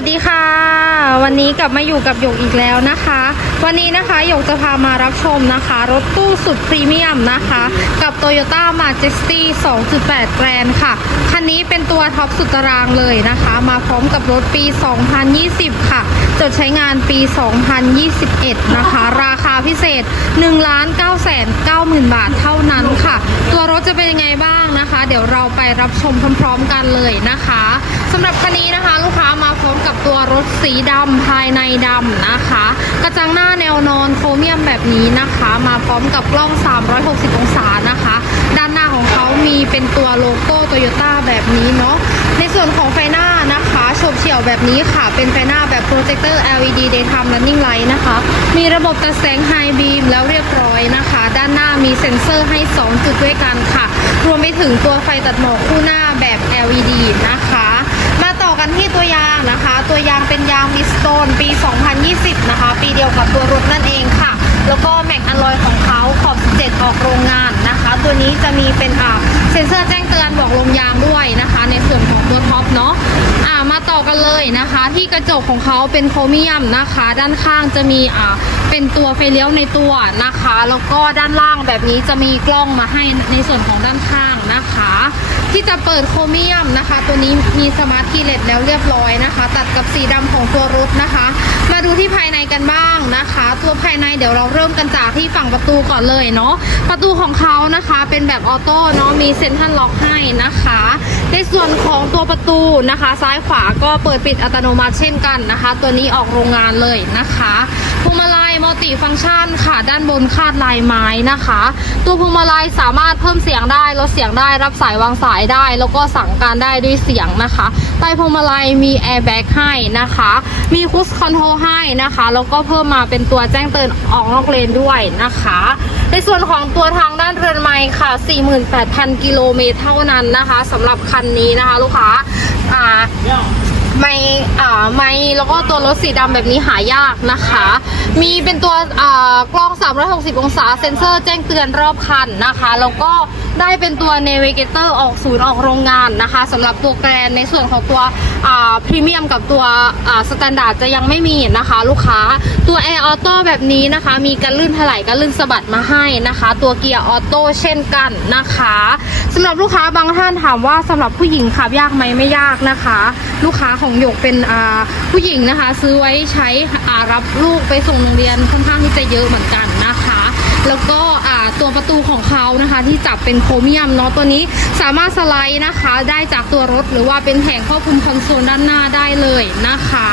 วัสดีค่ะ วันนี้กลับมาอยู่กับหยกอีกแล้วนะคะ วันนี้นะคะหยกจะพามารับชมนะคะ รถตู้สุดพรีเมียมนะคะ กับ Toyota Majesty 2.8แกรนค่ะ คันนี้เป็นตัวท็อปสุดตารางเลยนะคะ มาพร้อมกับรถปี 2020 ค่ะ จดใช้งานปี 2021 นะคะ ราคาพิเศษ1 9 9 9 0 0 0 บาทเท่านั้นค่ะ ตัวรถจะเป็นยังไงบ้างนะคะ เดี๋ยวเราไปรับชมพร้อมๆกันเลยนะคะสำหรับคันนี้นะคะ ลูกค้ามาพร้อมกับับตัวรถสีดำภายในดำนะคะ กระจังหน้าแนวนอนโครเมียมแบบนี้นะคะ มาพร้อมกับกล้อง 360 องศานะคะ ด้านหน้าของเขามีเป็นตัวโลโก้โตโยต้าแบบนี้เนาะในส่วนของไฟหน้านะคะโฉบเฉี่ยวแบบนี้ค่ะ เป็นไฟหน้าแบบโปรเจคเตอร์ LED daytime running light นะคะ มีระบบตัดแสง High beam แล้วเรียบร้อยนะคะ ด้านหน้ามีเซ็นเซอร์ให้ 2 จุดด้วยกันค่ะ รวมไปถึงตัวไฟตัดหมอกคู่หน้าแบบ LED นะคะ กันที่ตัวยางนะคะ ตัวยางเป็นยางมิสโตนปี 2020 นะคะ ปีเดียวกับตัวรถนั่นเองค่ะ แล้วก็แม็กอันลอยของเขาขอบ 17 ออกโรงงานนะคะ ตัวนี้จะมีเป็นอ่าเซ็นเซอร์แจ้งเตือนบอกลมยางด้วยนะคะ ในส่วนของตัวท็อปเนาะอ่ามา กันเลยนะคะ ที่กระจกของเขาเป็นโครเมียมนะคะ ด้านข้างจะมีอ่าเป็นตัวไฟเลี้ยวในตัวนะคะ แล้วก็ด้านล่างแบบนี้จะมีกล้องมาให้ในส่วนของด้านข้างนะคะ ที่จะเปิดโครเมียมนะคะ ตัวนี้มีสมาร์ทคีย์เลสแล้วเรียบร้อยนะคะ ตัดกับสีดำของตัวรถนะคะ มาดูที่ภายในกันบ้างนะคะ ตัวภายในเดี๋ยวเราเริ่มกันจากที่ฝั่งประตูก่อนเลยเนาะประตูของเขานะคะเป็นแบบออโต้เนาะมีเซ็นทรัลล็อกให้นะคะ ในส่วนของตัวประตูนะคะ ซ้ายขวาก็เปิดปิดอัตโนมัติเช่นกันนะคะ ตัวนี้ออกโรงงานเลยนะคะพวงมาลัยมัลติฟังก์ชันค่ะ ด้านบนคาดลายไม้นะคะ ตัวพวงมาลัยสามารถเพิ่มเสียงได้ลดเสียงได้รับสายวางสายได้ แล้วก็สั่งการได้ด้วยเสียงนะคะ ใต้พวงมาลัยมีแอร์แบ็กให้นะคะ มีคุชคอนโทรลให้นะคะแล้วก็เพิ่มมาเป็นตัวแจ้งเตือนออกนอกเลนด้วยนะคะ ในส่วนของตัวทางด้านเรือนไม้ค่ะ 48,000 กิโลเมตรเท่านั้นนะคะสำหรับคันนี้นะคะ ลูกค้าอ่า ไม่อ่าไม่แล้วก็ตัวรถสีดำแบบนี้หายากนะคะ มีเป็นตัวอ่ากล้อง 360 องศาเซ็นเซอร์แจ้งเตือนรอบคันนะคะ แล้วก็ได้เป็นตัว Navigator ออกศูนย์ออกโรงงานนะคะสำหรับตัวแกรนในส่วนของตัวอ่าพรีเมียมกับตัวอ่าสแตนดาร์ดจะยังไม่มีนะคะลูกค้าตัว Air Auto แบบนี้นะคะ มีการลื่นถลายการลื่นสะบัดมาให้นะคะ ตัวเกียร์ออโต้เช่นกันนะคะสำหรับลูกค้าบางท่านถามว่าสำหรับผู้หญิงขับยากไหมไม่ยากนะคะ ลูกค้าของหยกเป็นผู้หญิงนะคะ ซื้อไว้ใช้รับลูกไปส่งโรงเรียนค่อนข้างที่จะเยอะเหมือนกันนะคะ แล้วก็ตัวประตูของเขานะคะที่จับเป็นโครเมียมเนาะตัวนี้สามารถสไลด์นะคะ ได้จากตัวรถหรือว่าเป็นแผงควบคุมคอนโซลด้านหน้าได้เลยนะคะ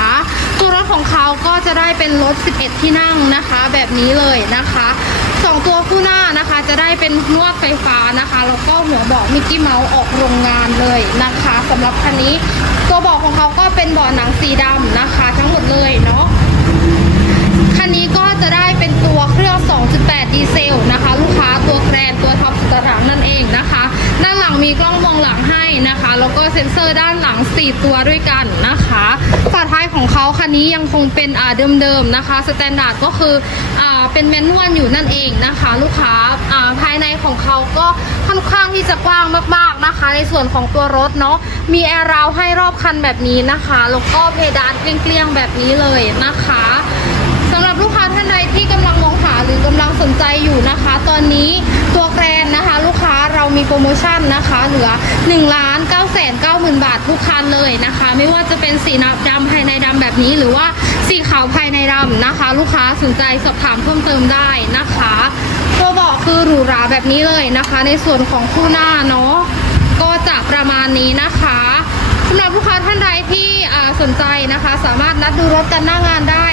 ตัวรถของเขาก็จะได้เป็นรถ 11 ที่นั่งนะคะ แบบนี้เลยนะคะ สองตัวคู่หน้านะคะจะได้เป็นนวดไฟฟ้านะคะแล้วก็หัวเบาะมิกกี้เมาส์ออกโรงงานเลยนะคะสำหรับคันนี้ตัวเบาะของเขาก็เป็นเบาะหนังสีดำนะคะ ทั้งหมดเลยเนาะคันนี้ก็จะ เซ็นเซอร์ด้านหลัง 4 ตัวด้วยกันนะคะฝาท้ายของเขาคันนี้ยังคงเป็นอ่าเดิมๆนะคะสแตนดาร์ดก็คืออ่าเป็นแมนนวลอยู่นั่นเองนะคะ ลูกค้าอ่าภายในของเขาก็ค่อนข้างที่จะกว้างมากๆนะคะ ในส่วนของตัวรถเนาะมีแอร์ราวให้รอบคันแบบนี้นะคะแล้วก็เพดานเกลี้ยงๆแบบนี้เลยนะคะสำหรับลูกค้าท่านใดที่กำลังมองหาหรือกำลังสนใจอยู่นะคะ ตอนนี้ตัวแกรนนะคะ ลูกค้าเรโปรโมชั่นนะคะ เหลือ1ล้าน9 9 0 0 0บาททุกคันเลยนะคะ ไม่ว่าจะเป็นสีดำภายในดำแบบนี้ หรือว่าสีขาวภายในดำนะคะ ลูกค้าสนใจสอบถามเพิ่มเติมได้นะคะตัวเบาะคือหรูหราแบบนี้เลยนะคะ ในส่วนของคู่หน้าเนาะก็จะประมาณนี้นะคะสำหรับลูกค้าท่านใดที่สนใจนะคะ สามารถนัดดูรถกันหน้างานได้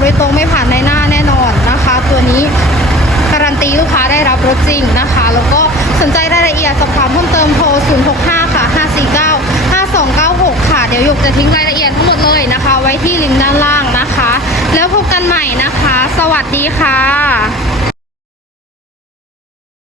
โดยตรงไม่ผ่านในหน้าแน่นอนนะคะ ตัวนี้การันตีลูกค้าได้รับรถจริงนะคะ แล้วก็สนใจรายละเอียดสอบถามเพิ่มเติมโทร 065 ค่ะ 549 5296 ค่ะ เดี๋ยวหยกจะทิ้งรายละเอียดทั้งหมดเลยนะคะ ไว้ที่ลิงก์ด้านล่างนะคะ แล้วพบกันใหม่นะคะ สวัสดีค่ะ